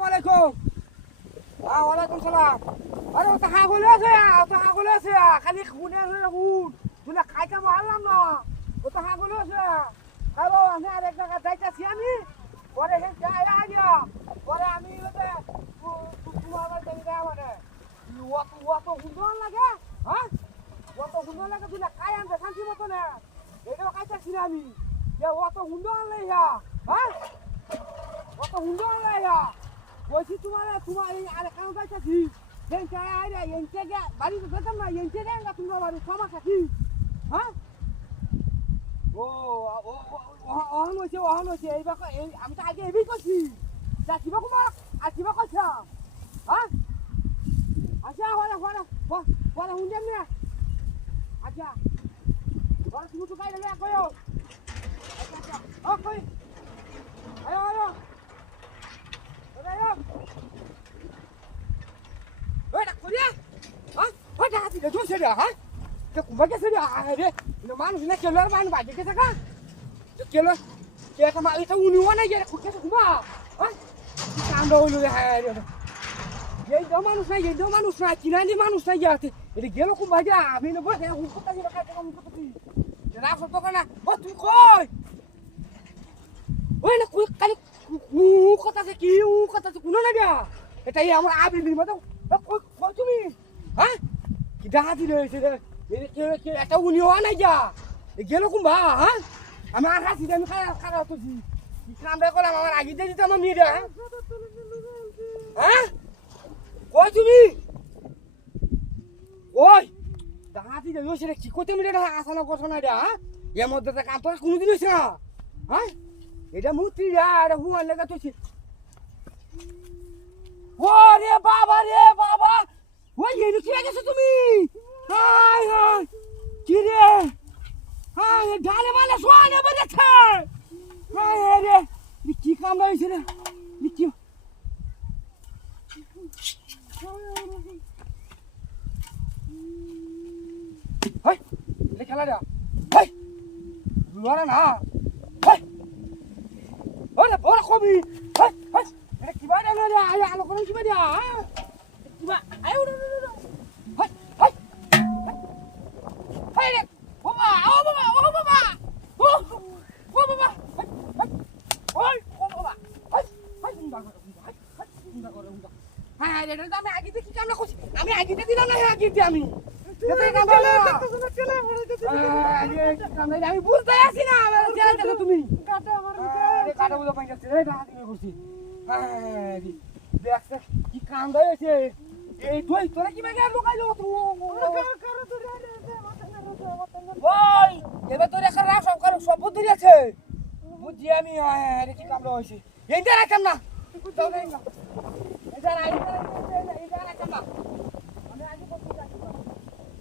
ওয়ালাইকুম ওয়ালাইকুম সালাম। আরে ও তো হাগলে আছে খালি খুনে হয়ে হুন তুই খাইতে মারলাম না। ও তো হাগলে আছে খাবো আমি আর এক জায়গা যাইতেছি আমি পরে পরে আমি তোমার মানে অত সুন্দর লাগে হ্যাঁ অত সুন্দর লাগে তুই খাই আনতে শান্তি মতো না এটাও খাইতেছি না আমি অত সুন্দর লাইয়া হ্যাঁ অত সুন্দর লাইয়া বলছি তোমার এই আরেকখান যাইতেছি বাড়িতে যেতাম না তোমরা বাড়ি সমস্যা কি হ্যাঁ অহন হয়েছে এই আমি তো আগে এবি করছি কিবা কুমার আর কিবা করছাম হ্যাঁ আচ্ছা পরে শুনছেন না আচ্ছা পরে তুমি তো গাই লাগে কয়ো আচ্ছা কই আয়ো এটা করিয়া হ্যাঁ ওটা হাতি দে জোর সেটা হ্যাঁ কে কুমাকে সেটা আরে মানুষ না কেলো মানুষ বাজে কে থাকা কেলো কে তোমার এটা উনিও না গেলে খুঁজে কুমা হ্যাঁ কান্ড হইলো হ্যাঁ এই দো মানুষ না চিনালি মানুষ না যাতে এটা গেল কুমা যা আমি না বসে হুকটা দিবা কাছে কম করতে না সব তো না ও তুই কই ওই না কই কালি কথা কি কথা কোন না গা এটাই আমার আবিলির মতো কই তুমি হ্যাঁ কি ডাহা দিলে হয়েছে রে একটা উনিও নাই যা গেল কুম্বা হ্যাঁ আমি আর হাসি আমি খারাপ করছি কামটা করলাম আমার আগে দিয়ে দিতাম আমার মেয়েটা হ্যাঁ কই তুমি ওই ডাহা দিলে হয়েছে রে কি করতে মেয়েটা আসানো কথা না রে হ্যাঁ এর মধ্যে তো কাম তো কোনোদিন হয়েছে না হ্যাঁ এটা মূর্তি এটা হুয়ার লেগে তুই ও রে বাবা ওই এনে কি গেছো তুমি হাই কি রে হাই ডালে মালে সোয়ানে বেরেছে হাই রে কি কাম হইছে রে কি হাই এটা খেলা রে হাই লড়া না হাই ওরে কবি হাই এটা কি বাড়া না রে আলো কোন কি বাড়া কি বা আয়ো আমি আগে দিলাম না আমি আমি বুঝতে আসি না তুমি কাটা বুঝা পাই যাচ্ছে কি কান্দ হয়েছে এই তুই তোরা কি বাগে লুকাই যাও ওই এবার তোর এখন সব বুদ্ধি আছে বুদ্ধি আমি কি কামড়া হয়েছে এইটা রাখাম না এটা রাখাম না